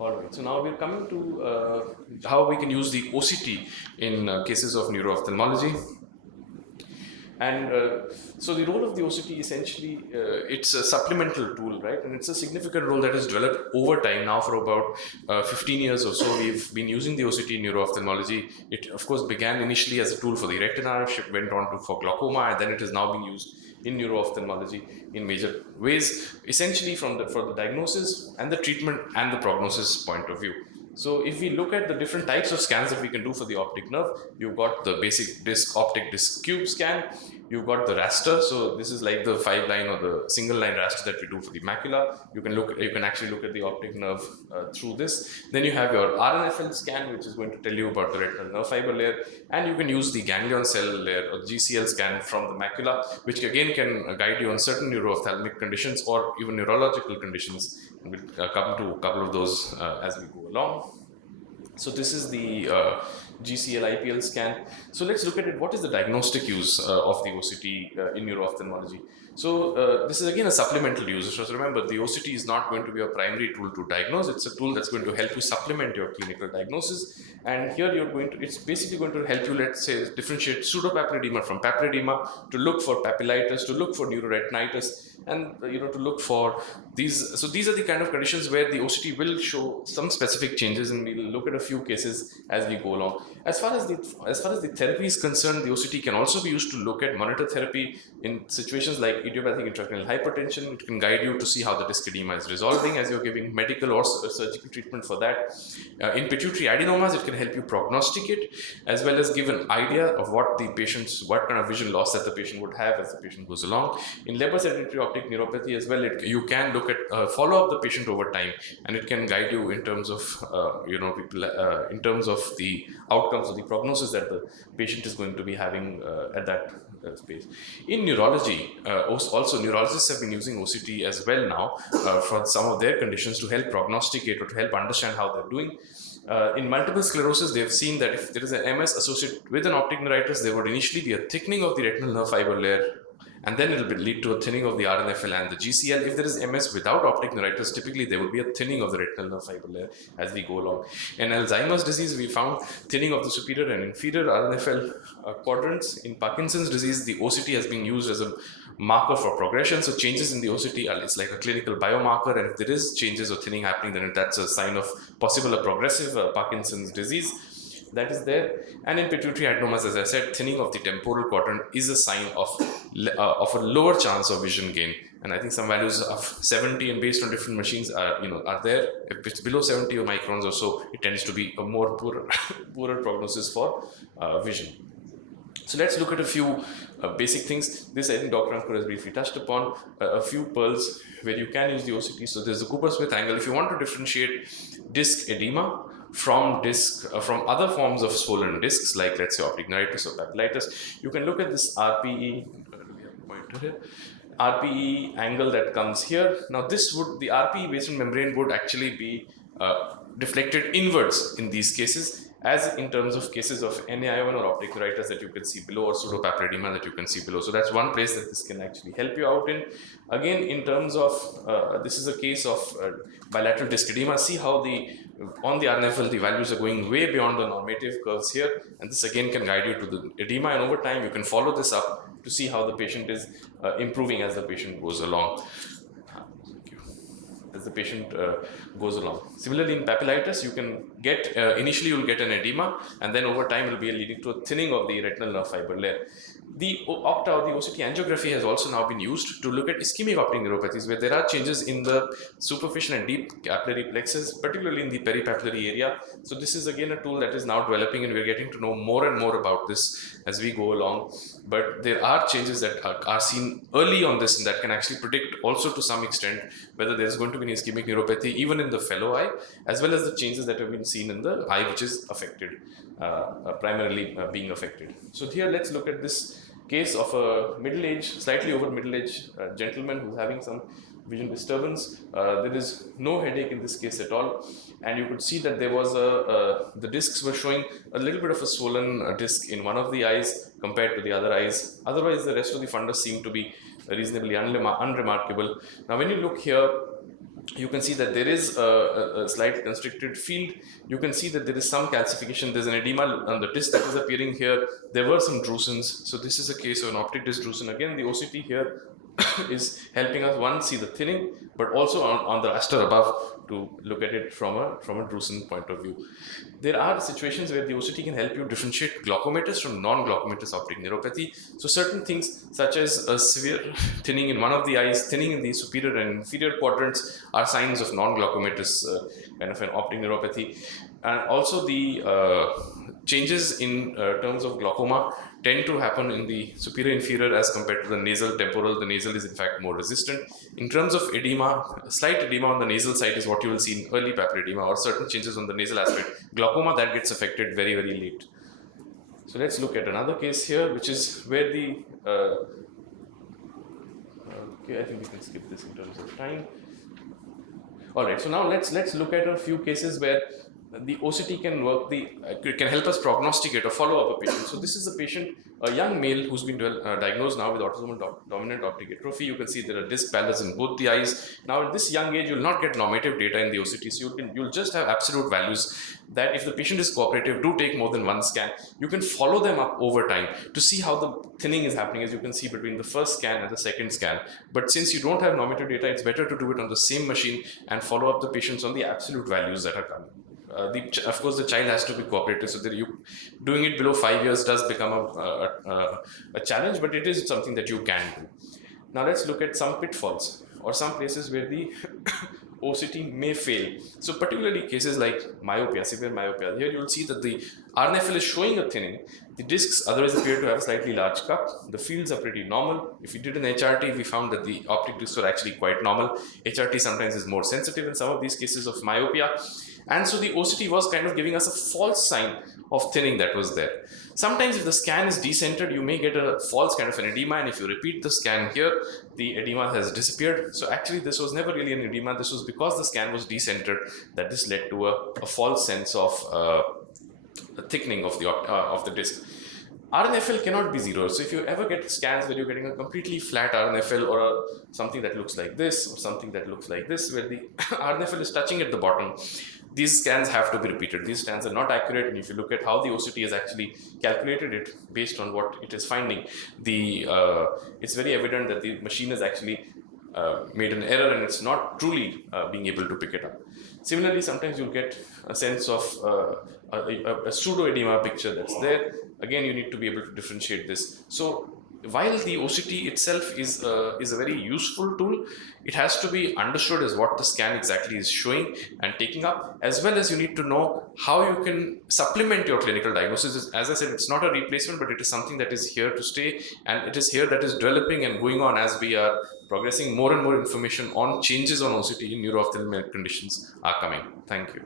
All right, so now we're coming to how we can use the OCT in cases of neuro-ophthalmology. And so the role of the OCT essentially, it's a supplemental tool, right? And it's a significant role that has developed over time. Now for about 15 years or so, we've been using the OCT in neuro-ophthalmology. It of course began initially as a tool for the retina, went on to for glaucoma, and then it is now being used in neuro-ophthalmology in major ways, essentially for the diagnosis and the treatment and the prognosis point of view. So if we look at the different types of scans that we can do for the optic nerve, you've got the basic optic disc cube scan, you've got the raster. So this is like the 5-line or the single line raster that we do for the macula. You can actually look at the optic nerve through this. Then you have your RNFL scan, which is going to tell you about the retinal nerve fiber layer, and you can use the ganglion cell layer or GCL scan from the macula, which again can guide you on certain neuro-ophthalmic conditions or even neurological conditions. And we'll come to a couple of those as we go along. So this is the GCL IPL scan. So let's look at it. What is the diagnostic use of the OCT in neuro-ophthalmology? So this is again a supplemental use. So remember, the OCT is not going to be a primary tool to diagnose. It's a tool that's going to help you supplement your clinical diagnosis. And here it's basically going to help you, let's say, differentiate pseudopapilledema from papilledema, to look for papillitis, to look for neuroretinitis, and to look for these. So these are the kind of conditions where the OCT will show some specific changes, and we'll look at a few cases as we go along. As far as the therapy is concerned, the OCT can also be used to look at monitor therapy in situations like idiopathic intracranial hypertension. It can guide you to see how the disc edema is resolving as you're giving medical or surgical treatment for that. In pituitary adenomas, it can help you prognosticate as well as give an idea of what kind of vision loss that the patient would have as the patient goes along. In Leber sedentary optic neuropathy as well, you can look at follow up the patient over time, and it can guide you in terms of in terms of the outcomes of the prognosis that the patient is going to be having at that space. In neurology, also neurologists have been using OCT as well now for some of their conditions to help prognosticate or to help understand how they're doing. In multiple sclerosis, they've seen that if there is an MS associated with an optic neuritis, there would initially be a thickening of the retinal nerve fiber layer, and then it will lead to a thinning of the RNFL and the GCL. If there is MS without optic neuritis, typically there will be a thinning of the retinal nerve fiber layer as we go along. In Alzheimer's disease, we found thinning of the superior and inferior RNFL quadrants. In Parkinson's disease, the OCT has been used as a marker for progression. So changes in the OCT it's like a clinical biomarker, and if there is changes or thinning happening, then that's a sign of possible progressive Parkinson's disease that is there. And in pituitary adenomas, as I said, thinning of the temporal quadrant is a sign of a lower chance of vision gain. And I think some values of 70, and based on different machines are there. If it's below 70 microns or so, it tends to be a more poorer prognosis for vision. So let's look at a few basic things. This I think Dr. Ankur has briefly touched upon. A few pearls where you can use the OCT. So there's the Cooper-Smith angle. If you want to differentiate disc edema from other forms of swollen discs, like let's say optic neuritis or papillitis, you can look at this RPE. RPE angle that comes here. Now the RPE basement membrane would actually be deflected inwards in these cases, as in terms of cases of NAION or optic neuritis that you can see below, or pseudopapilledema that you can see below. So that's one place that this can actually help you out in. Again, in terms of, this is a case of bilateral disc edema. See how on the RNFL, the values are going way beyond the normative curves here. And this again can guide you to the edema. And over time, you can follow this up to see how the patient is improving as the patient goes along. As the patient goes along. Similarly, in papillitis, you can get, initially you'll get an edema, and then over time it will be leading to a thinning of the retinal nerve fiber layer. The OCT angiography has also now been used to look at ischemic optic neuropathies, where there are changes in the superficial and deep capillary plexus, particularly in the peripapillary area. So this is again a tool that is now developing, and we're getting to know more and more about this as we go along. But there are changes that are seen early on this, and that can actually predict also to some extent whether there's going to be an ischemic neuropathy even in the fellow eye, as well as the changes that have been seen in the eye which is affected, primarily being affected. So here let's look at this case of a middle-aged, slightly over middle-aged gentleman who's having some vision disturbance. There is no headache in this case at all, and you could see that there was the discs were showing a little bit of a swollen disc in one of the eyes compared to the other eyes. Otherwise, the rest of the fundus seemed to be reasonably unremarkable. Now, when you look here, you can see that there is a slight constricted field. You can see that there is some calcification. There's an edema on the disc that is appearing here. There were some drusens. So this is a case of an optic disc drusen. Again, the OCT here is helping us, one, see the thinning, but also on the raster above to look at it from a drusen point of view. There are situations where the OCT can help you differentiate glaucomatous from non-glaucomatous optic neuropathy. So certain things such as a severe thinning in one of the eyes, thinning in the superior and inferior quadrants are signs of non-glaucomatous kind of an optic neuropathy. And also the changes in terms of glaucoma tend to happen in the superior inferior as compared to the nasal temporal. The nasal is in fact more resistant. In terms of edema, slight edema on the nasal side is what you will see in early papillary edema, or certain changes on the nasal aspect. Glaucoma, that gets affected very, very late. So let's look at another case here, which is where the okay, I think we can skip this in terms of time. All right, so now let's look at a few cases where the OCT can work, can help us prognosticate or follow up a patient. So this is a patient, a young male who's been diagnosed now with autosomal dominant optic atrophy. You can see there are disc pallors in both the eyes. Now at this young age, you'll not get normative data in the OCT, so you'll just have absolute values that if the patient is cooperative, do take more than one scan. You can follow them up over time to see how the thinning is happening, as you can see between the first scan and the second scan. But since you don't have normative data, it's better to do it on the same machine and follow up the patients on the absolute values that are coming. Of course, the child has to be cooperative, so that doing it below 5 years does become a challenge, but it is something that you can do. Now let's look at some pitfalls or some places where the OCT may fail. So particularly cases like myopia, severe myopia. Here you will see that the RNFL is showing a thinning. The discs otherwise appear to have a slightly large cup. The fields are pretty normal. If we did an HRT, we found that the optic discs were actually quite normal. HRT sometimes is more sensitive in some of these cases of myopia. And so the OCT was kind of giving us a false sign of thinning that was there. Sometimes if the scan is decentered, you may get a false kind of an edema, and if you repeat the scan here, the edema has disappeared. So actually this was never really an edema. This was because the scan was decentered that this led to a false sense of a thickening of the disc. RNFL cannot be zero. So if you ever get scans where you're getting a completely flat RNFL or something that looks like this or something that looks like this, where the RNFL is touching at the bottom, these scans have to be repeated. These scans are not accurate, and if you look at how the OCT has actually calculated it based on what it is finding, it's very evident that the machine has actually made an error, and it's not truly being able to pick it up. Similarly, sometimes you'll get a sense of a pseudo-edema picture that's there. Again, you need to be able to differentiate this. So while the OCT itself is a very useful tool, it has to be understood as what the scan exactly is showing and taking up, as well as you need to know how you can supplement your clinical diagnosis. As I said, it's not a replacement, but it is something that is here to stay, and it is here that is developing and going on as we are progressing. More and more information on changes on OCT in neuro-ophthalmic conditions are coming. Thank you.